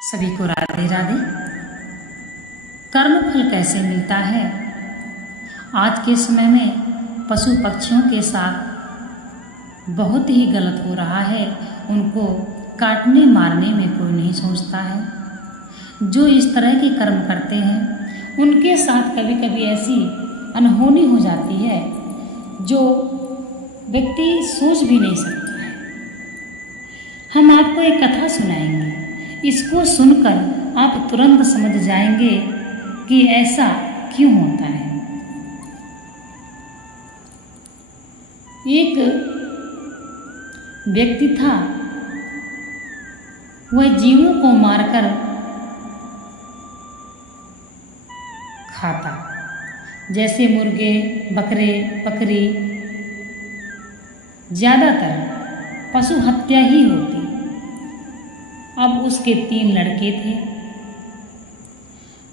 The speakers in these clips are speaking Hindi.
सभी को राधे राधे। कर्म फल कैसे मिलता है? आज के समय में पशु पक्षियों के साथ बहुत ही गलत हो रहा है। उनको काटने मारने में कोई नहीं सोचता है। जो इस तरह के कर्म करते हैं उनके साथ कभी कभी ऐसी अनहोनी हो जाती है जो व्यक्ति सोच भी नहीं सकता है। हम आपको एक कथा सुनाएंगे, इसको सुनकर आप तुरंत समझ जाएंगे कि ऐसा क्यों होता है। एक व्यक्ति था, वह जीवों को मारकर खाता, जैसे मुर्गे, बकरे, बकरी, ज़्यादातर पशु हत्या ही होती। अब उसके 3 लड़के थे।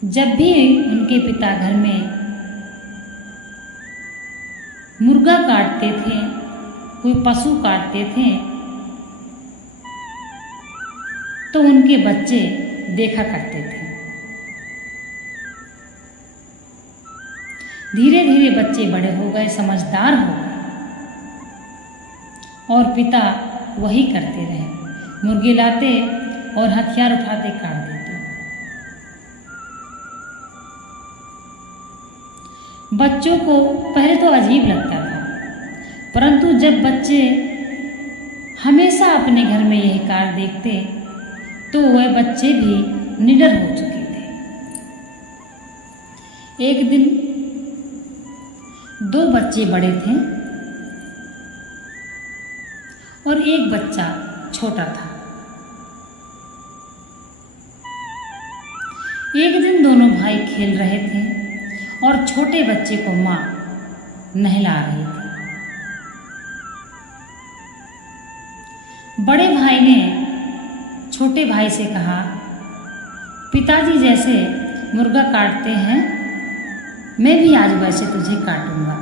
जब भी उनके पिता घर में मुर्गा काटते थे, कोई पशु काटते थे, तो उनके बच्चे देखा करते थे। धीरे धीरे बच्चे बड़े हो गए, समझदार हो गए और पिता वही करते रहे। मुर्गे लाते और हथियार उठाते काट देते। बच्चों को पहले तो अजीब लगता था, परंतु जब बच्चे हमेशा अपने घर में यही कार्य देखते तो वह बच्चे भी निडर हो चुके थे। एक दिन 2 बच्चे बड़े थे और एक बच्चा छोटा था। एक दिन दोनों भाई खेल रहे थे और छोटे बच्चे को माँ नहला रही थी। बड़े भाई ने छोटे भाई से कहा, पिताजी जैसे मुर्गा काटते हैं, मैं भी आज वैसे तुझे काटूंगा।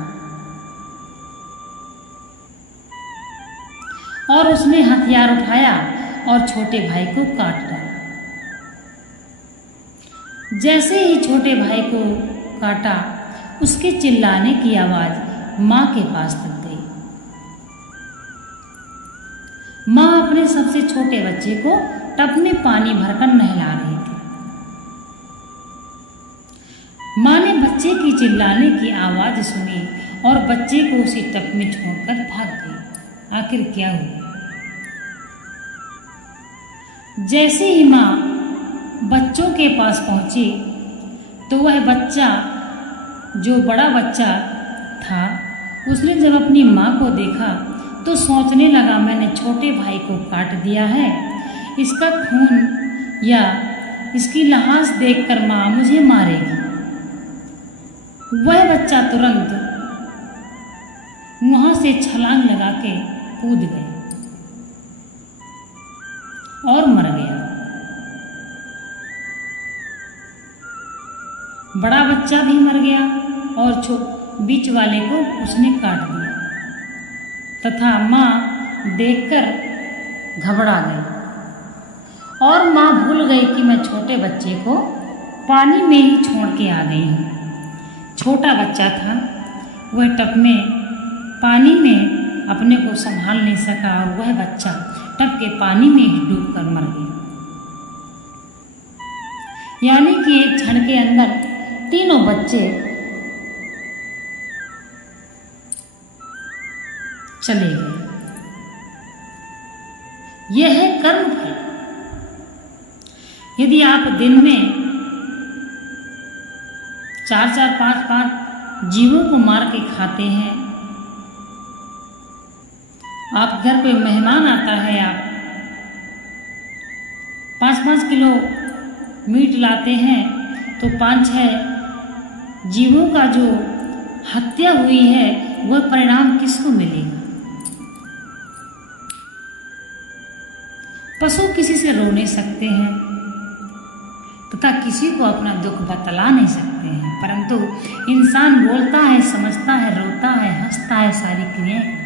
और उसने हथियार उठाया और छोटे भाई को काट डाला। जैसे ही छोटे भाई को काटा, उसके चिल्लाने की आवाज माँ के पास तक गई। माँ अपने सबसे छोटे बच्चे को टब में पानी भरकर नहला रही थी। माँ ने बच्चे की चिल्लाने की आवाज सुनी और बच्चे को उसी टब में छोड़कर भाग गई। आखिर क्या हुआ? जैसे ही माँ बच्चों के पास पहुंची तो वह बच्चा, जो बड़ा बच्चा था, उसने जब अपनी माँ को देखा तो सोचने लगा, मैंने छोटे भाई को काट दिया है, इसका खून या इसकी लाश देखकर माँ मुझे मारेगी। वह बच्चा तुरंत वहां से छलांग लगा के कूद गया और मर गया। बड़ा बच्चा भी मर गया और बीच वाले को उसने काट दिया तथा माँ देखकर घबरा गई और माँ भूल गई कि मैं छोटे बच्चे को पानी में ही छोड़ के आ गई हूँ। छोटा बच्चा था, वह टब में पानी में अपने को संभाल नहीं सका और वह बच्चा टब के पानी में ही डूबकर मर गया। यानी कि एक क्षण के अंदर तीनों बच्चे चले गए। यह है कर्म फल। यदि आप दिन में 4-4, 5-5 जीवों को मार के खाते हैं, आप घर कोई मेहमान आता है, आप 5-5 किलो मीट लाते हैं, तो 5-6 जीवों का जो हत्या हुई है वह परिणाम किसको मिलेगा? पशु किसी से रो नहीं सकते हैं तथा किसी को अपना दुख बतला नहीं सकते हैं, परंतु इंसान बोलता है, समझता है, रोता है, हंसता है, सारी क्रियाएं करता है।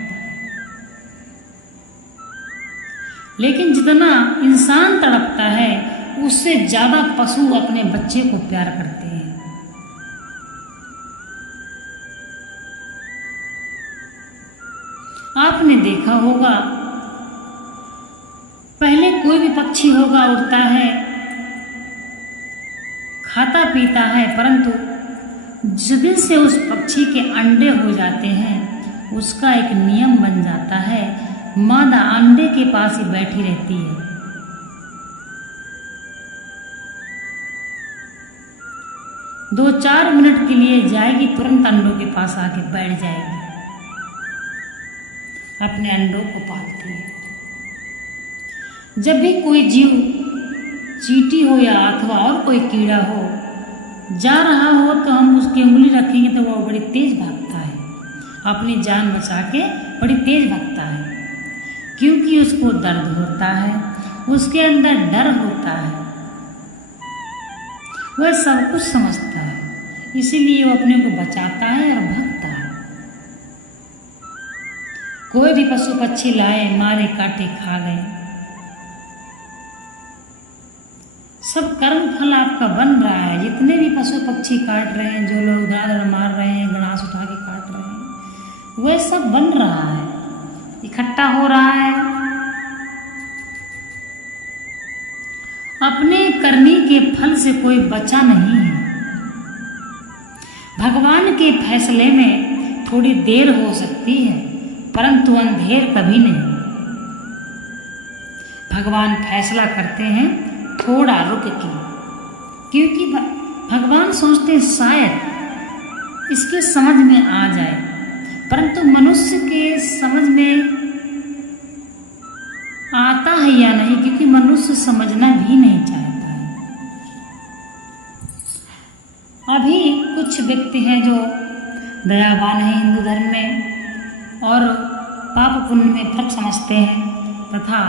लेकिन जितना इंसान तड़पता है उससे ज़्यादा पशु अपने बच्चे को प्यार करते हैं। आपने देखा होगा, पहले कोई भी पक्षी होगा उड़ता है, खाता पीता है, परंतु जिस दिन से उस पक्षी के अंडे हो जाते हैं, उसका एक नियम बन जाता है, मादा अंडे के पास ही बैठी रहती है। 2-4 मिनट के लिए जाएगी, तुरंत अंडों के पास आके बैठ जाएगी, अपने अंडों को पालती है। जब भी कोई जीव, चींटी हो या अथवा और कोई कीड़ा हो, जा रहा हो तो हम उसकी उंगली रखेंगे तो वो बड़ी तेज भागता है, अपनी जान बचा के बड़ी तेज भागता है, क्योंकि उसको दर्द होता है, उसके अंदर डर होता है, वह सब कुछ समझता है, इसीलिए वो अपने को बचाता है और भागता है। कोई भी पशु पक्षी लाए, मारे, काटे, खा गए, सब कर्म फल आपका बन रहा है। जितने भी पशु पक्षी काट रहे हैं, जो लोग उधर मार रहे हैं, गणास उठा के काट रहे हैं, वह सब बन रहा है, इकट्ठा हो रहा है। अपने करनी के फल से कोई बचा नहीं है। भगवान के फैसले में थोड़ी देर हो सकती है, परंतु अंधेर कभी नहीं। भगवान फैसला करते हैं थोड़ा रुक के, क्योंकि भगवान सोचते हैं शायद इसके समझ में आ जाए, परंतु मनुष्य के समझ में आता है या नहीं, क्योंकि मनुष्य समझना भी नहीं चाहता है। अभी कुछ व्यक्ति हैं जो दयावान हैं हिंदू धर्म में और पाप पुण्य में फर्क समझते हैं तथा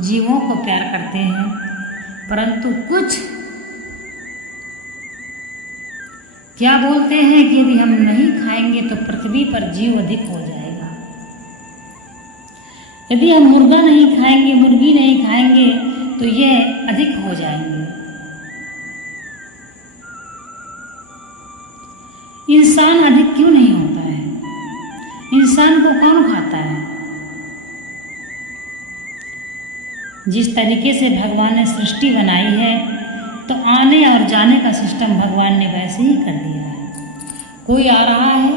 जीवों को प्यार करते हैं, परंतु कुछ क्या बोलते हैं कि यदि हम नहीं खाएंगे तो पृथ्वी पर जीव अधिक हो जाएगा। यदि हम मुर्गा नहीं खाएंगे, मुर्गी नहीं खाएंगे तो यह अधिक हो जाएंगे। इंसान अधिक क्यों नहीं होता है? इंसान को कौन खाता है? जिस तरीके से भगवान ने सृष्टि बनाई है, तो आने और जाने का सिस्टम भगवान ने वैसे ही कर दिया है। कोई आ रहा है,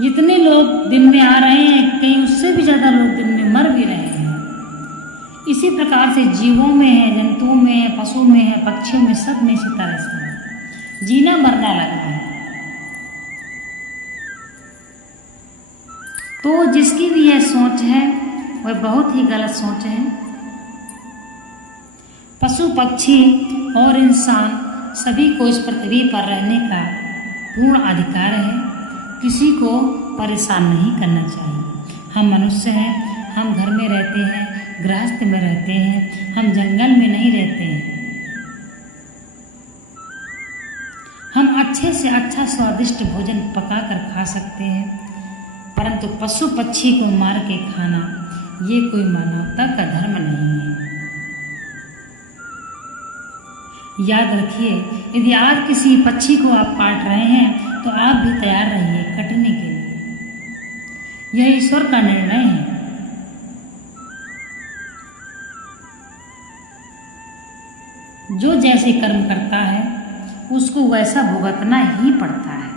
जितने लोग दिन में आ रहे हैं, कहीं उससे भी ज़्यादा लोग दिन में मर भी रहे हैं। इसी प्रकार से जीवों में है, जंतुओं में है, पशु में है, पक्षियों में, सब में इसी तरह से है। जीना मरना लगा है। तो जिसकी भी यह सोच है वह बहुत ही गलत सोच है। पशु पक्षी और इंसान सभी को इस पृथ्वी पर रहने का पूर्ण अधिकार है। किसी को परेशान नहीं करना चाहिए। हम मनुष्य हैं, हम घर में रहते हैं, गृहस्थ में रहते हैं, हम जंगल में नहीं रहते हैं। हम अच्छे से अच्छा स्वादिष्ट भोजन पका कर खा सकते हैं, परंतु पशु पक्षी को मार के खाना ये कोई मानवता का धर्म नहीं है। याद रखिए, यदि आज किसी पक्षी को आप काट रहे हैं तो आप भी तैयार रहिए कटने के लिए। यह ईश्वर का निर्णय है। जो जैसे कर्म करता है उसको वैसा भुगतना ही पड़ता है।